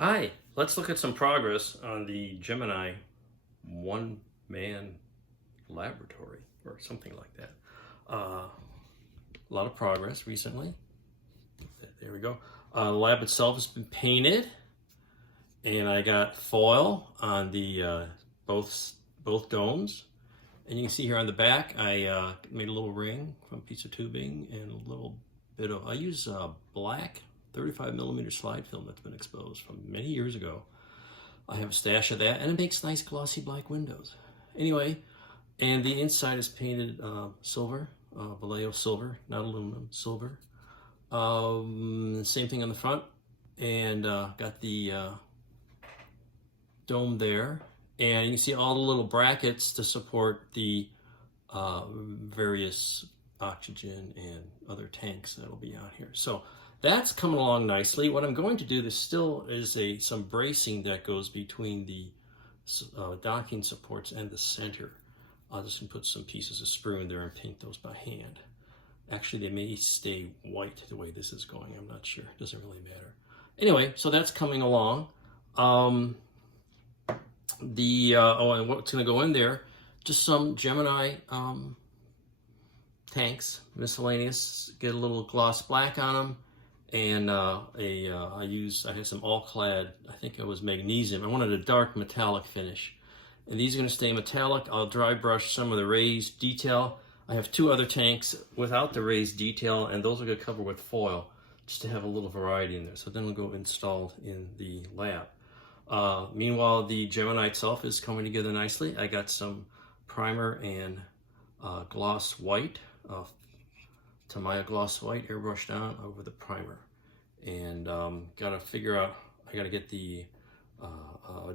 Hi, let's look at some progress on the Gemini one-man laboratory or something like that. A lot of progress recently. There we go. The lab itself has been painted, and I got foil on the both domes. And you can see here on the back, I made a little ring from a piece of tubing and a little bit of, I use black 35 millimeter slide film that's been exposed from many years ago. I have a stash of that, and it makes nice glossy black windows. Anyway, and the inside is painted silver, Vallejo silver, not aluminum, silver. Same thing on the front, and got the dome there. And you can see all the little brackets to support the various oxygen and other tanks that'll be out here. So that's coming along nicely. What I'm going to do, there still is some bracing that goes between the docking supports and the center. I'll just put some pieces of sprue in there and paint those by hand. Actually, they may stay white the way this is going. I'm not sure. It doesn't really matter. Anyway, so that's coming along. And what's going to go in there? Just some Gemini tanks, miscellaneous. Get a little gloss black on them, and I have some all-clad. I think it was magnesium. I wanted a dark metallic finish, and these are going to stay metallic. I'll dry brush some of the raised detail. I have two other tanks without the raised detail, and those are going to cover with foil just to have a little variety in there. So then they'll go installed in the lab. Meanwhile, the Gemini itself is coming together nicely. I got some primer and gloss white, Tamiya gloss white, airbrushed on over the primer. And got to figure out, I got to get the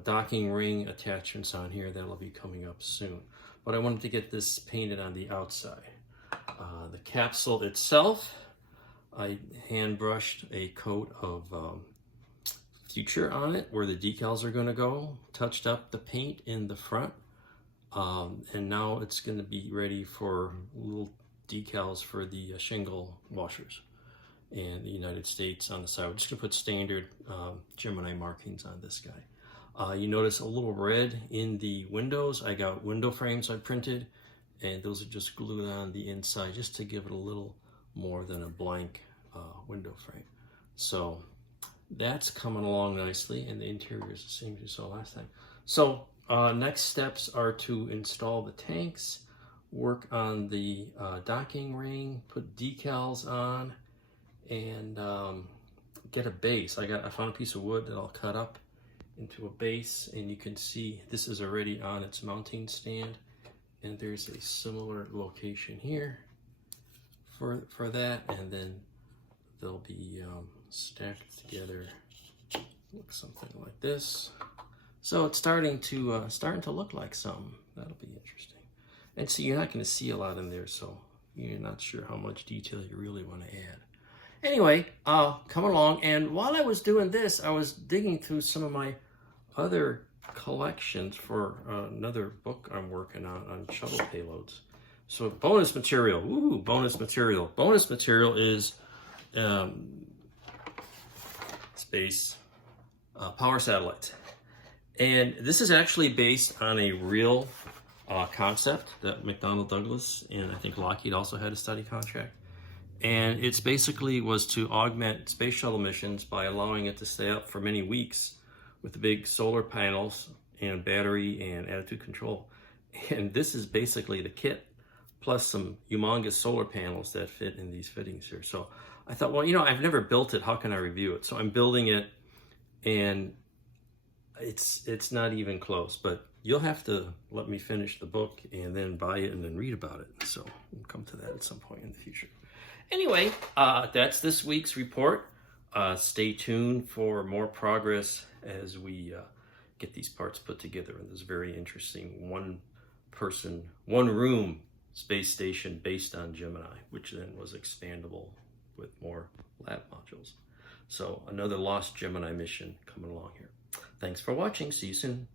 docking ring attachments on here. That'll be coming up soon. But I wanted to get this painted on the outside. The capsule itself, I hand brushed a coat of Future on it where the decals are going to go, touched up the paint in the front, and now it's going to be ready for little decals for the shingle washers and the United States on the side. We're just going to put standard Gemini markings on this guy. You notice a little red in the windows. I got window frames I printed, and those are just glued on the inside just to give it a little more than a blank window frame. So that's coming along nicely, and the interior is the same as you saw last time. So next steps are to install the tanks, work on the docking ring, put decals on, and get a base. I found a piece of wood that I'll cut up into a base, and you can see this is already on its mounting stand, and there's a similar location here for that, and then they'll be stacked together, look something like this. So it's starting to look like something. That'll be interesting. And see, you're not going to see a lot in there, so you're not sure how much detail you really want to add. Anyway, come along. And while I was doing this, I was digging through some of my other collections for another book I'm working on shuttle payloads. So bonus material. Ooh, bonus material. Bonus material is space power satellites. And this is actually based on a real concept that McDonnell Douglas and I think Lockheed also had a study contract. And it's basically was to augment space shuttle missions by allowing it to stay up for many weeks with the big solar panels and battery and attitude control. And this is basically the kit plus some humongous solar panels that fit in these fittings here. So I thought, well, I've never built it. How can I review it? So I'm building it, and it's not even close. But you'll have to let me finish the book and then buy it and then read about it. So we'll come to that at some point in the future. Anyway, that's this week's report. Stay tuned for more progress as we get these parts put together in this very interesting one-person, one-room space station based on Gemini, which then was expandable with more lab modules. So another lost Gemini mission coming along here. Thanks for watching. See you soon.